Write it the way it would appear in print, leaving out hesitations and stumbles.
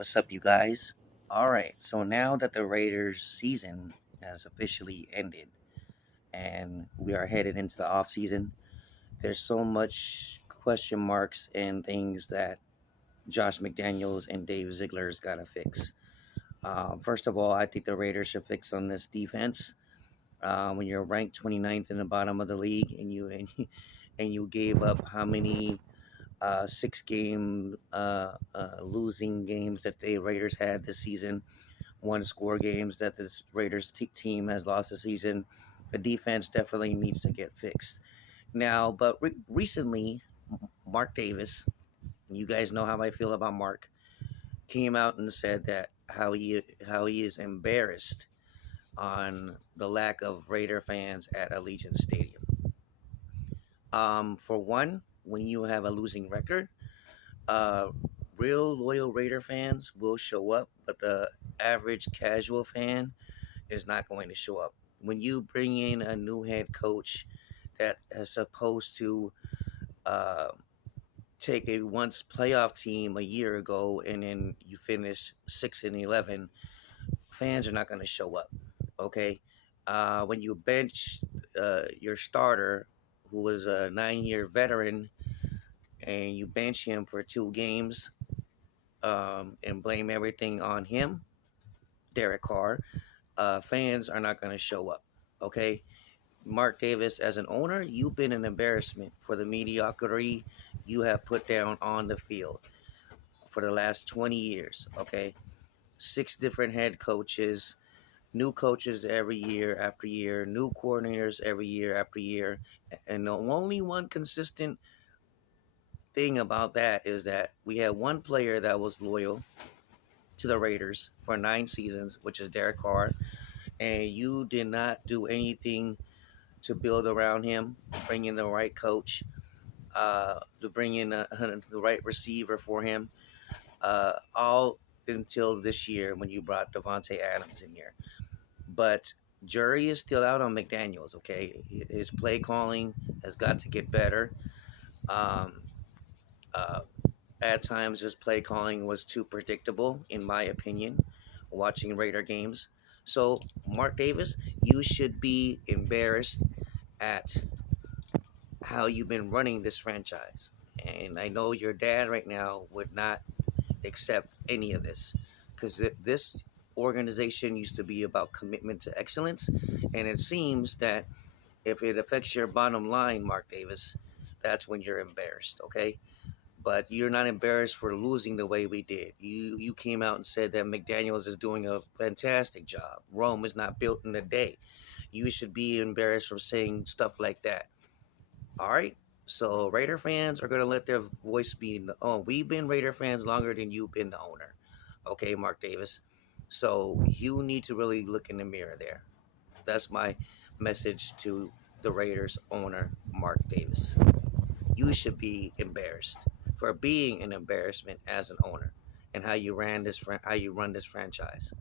What's up, you guys? All right, so now that the Raiders season has officially ended and we are headed into the off season, there's so much question marks and things that Josh McDaniels and Dave Ziegler's got to fix. First of all, I think the Raiders should fix on this defense. When you're ranked 29th in the bottom of the league and you gave up how many 6 game losing games that the Raiders had this season, one score games that this Raiders team has lost this season. The defense definitely needs to get fixed. Now, but recently, Mark Davis, you guys know how I feel about Mark, came out and said that how he is embarrassed on the lack of Raider fans at Allegiant Stadium. For one, when you have a losing record, uh, real loyal Raider fans will show up, but the average casual fan is not going to show up. When you bring in a new head coach that is supposed to uh, take a once playoff team a year ago and then you finish 6-11, fans are not going to show up. Okay, when you bench your starter, who was a 9-year veteran, and you bench him for 2 games, and blame everything on him, Derek Carr, fans are not going to show up. Okay, Mark Davis, as an owner, you've been an embarrassment for the mediocrity you have put down on the field for the last 20 years. Okay, 6 different head coaches, new coaches every year after year, new coordinators every year after year, and the only one consistent thing about that is that we had one player that was loyal to the Raiders for 9 seasons, which is Derek Carr, and you did not do anything to build around him, bring in the right coach, to bring in the right receiver for him, all until this year when you brought Devontae Adams in here. But jury is still out on McDaniels. Okay, his play calling has got to get better. Um, uh, at times, his play calling was too predictable, in my opinion, watching Raider games. So, Mark Davis, you should be embarrassed at how you've been running this franchise. And I know your dad right now would not accept any of this because this organization used to be about commitment to excellence. And it seems that if it affects your bottom line, Mark Davis, that's when you're embarrassed, okay? But you're not embarrassed for losing the way we did. You came out and said that McDaniels is doing a fantastic job. Rome is not built in a day. You should be embarrassed for saying stuff like that. All right. So Raider fans are gonna let their voice be. Oh, we've been Raider fans longer than you've been the owner. Okay, Mark Davis. So you need to really look in the mirror there. That's my message to the Raiders owner, Mark Davis. You should be embarrassed for being an embarrassment as an owner and how you run this franchise.